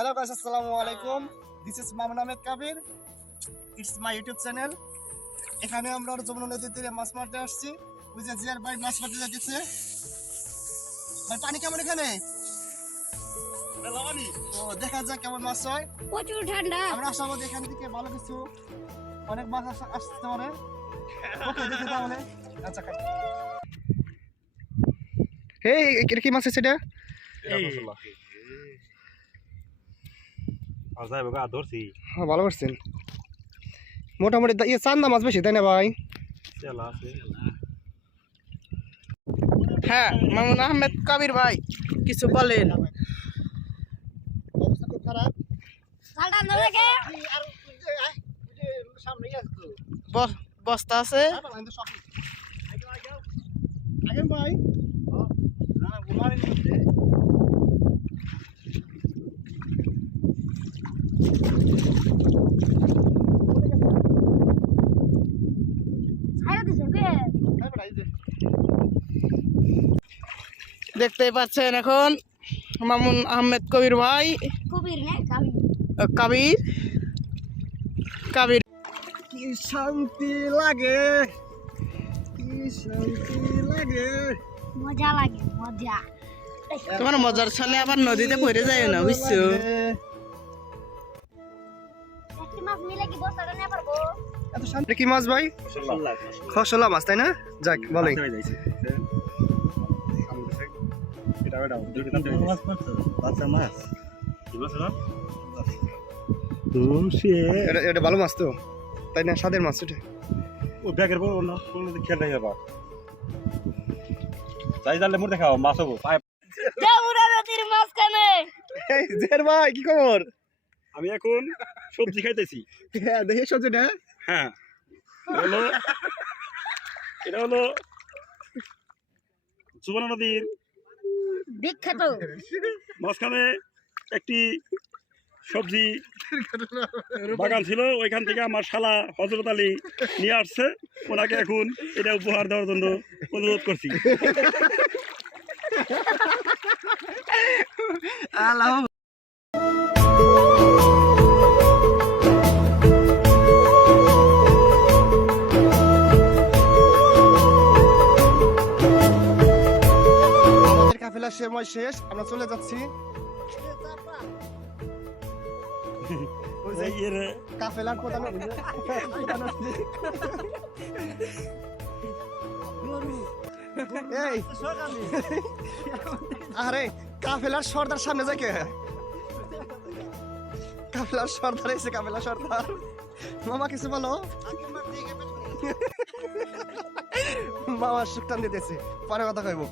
Hello guys, Assalamualaikum. This is Mamun Ahmed Kabir. It's my YouTube channel. এখানে আমরা যমুনা নদীর তীরে মাছ মারতে আসছি। ওই যে জিয়ার ভাই মাছ মারতে যাচ্ছে। ভাই পানি কেমন এখানে? লাগানি। ও দেখা যাক কেমন মাছ হয়। প্রচুর ঠান্ডা। আমরা আশাবাদী এখান থেকে ভালো কিছু অনেক মাছ আসতে পারে। ওকে দেখে তাহলে। আচ্ছা খাই। এই এটা কি মাছ আছে এটা? হ্যাঁ ভালো করছেন মোটামুটি চান্দা মাছ বেশি তাই না ভাই? হ্যাঁ মামুন আহমেদ কবির ভাই কিছু বলেন। অবস্থা খুব খারাপ। ঠান্ডা লাগে বস্তা আছে আগে ভাই দেখতেই পাচ্ছেন এখন মামুন আহমেদ কবির ভাই কবির না কাবির কবির কবির কি শান্তি লাগে, কি শান্তি লাগে। মজা লাগে মজা। তোমার মজার ছলে আবার নদীতে পড়ে যায় না বুঝছো? একটি মাছ মিলে কি বস্তাটা নিয়ে পারবো? এত শান্তি কি মাছ ভাই? খসলা মাছ তাই না? যাক বলেন এটা ভালো মাছ তো তাই না? স্বাদের মাছ এটা। ও ব্যাগের বড় না কোন খেল নাই আবার তাই জানলে মোর দেখাও মাছ হবো যমুনা নদীর মাঝখানে। এই জের ভাই কি খবর? আমি এখন সবজি খাইতেছি। হ্যাঁ দেখে সবজিটা। হ্যাঁ এটা হলো যমুনা নদীর বিখ্যাত মাঝখানে একটি সবজি বাগান ছিল, ওইখান থেকে আমার শালা হযরত আলী নিয়ে আসছে। ওনাকে এখন এটা উপহার দেওয়ার জন্য অনুরোধ করছি। আল্লাহ কাফেলার সময় শেষ, আমরা চলে যাচ্ছি। কাফেলার প্রধান এই আরে কাফেলার সর্দার সামনে যায় কে? কাফেলার সর্দার এসে কাফেলার সর্দার মামা কিছু বলো। মামা সুখ টান দিতেছে, পরে কথা কইব।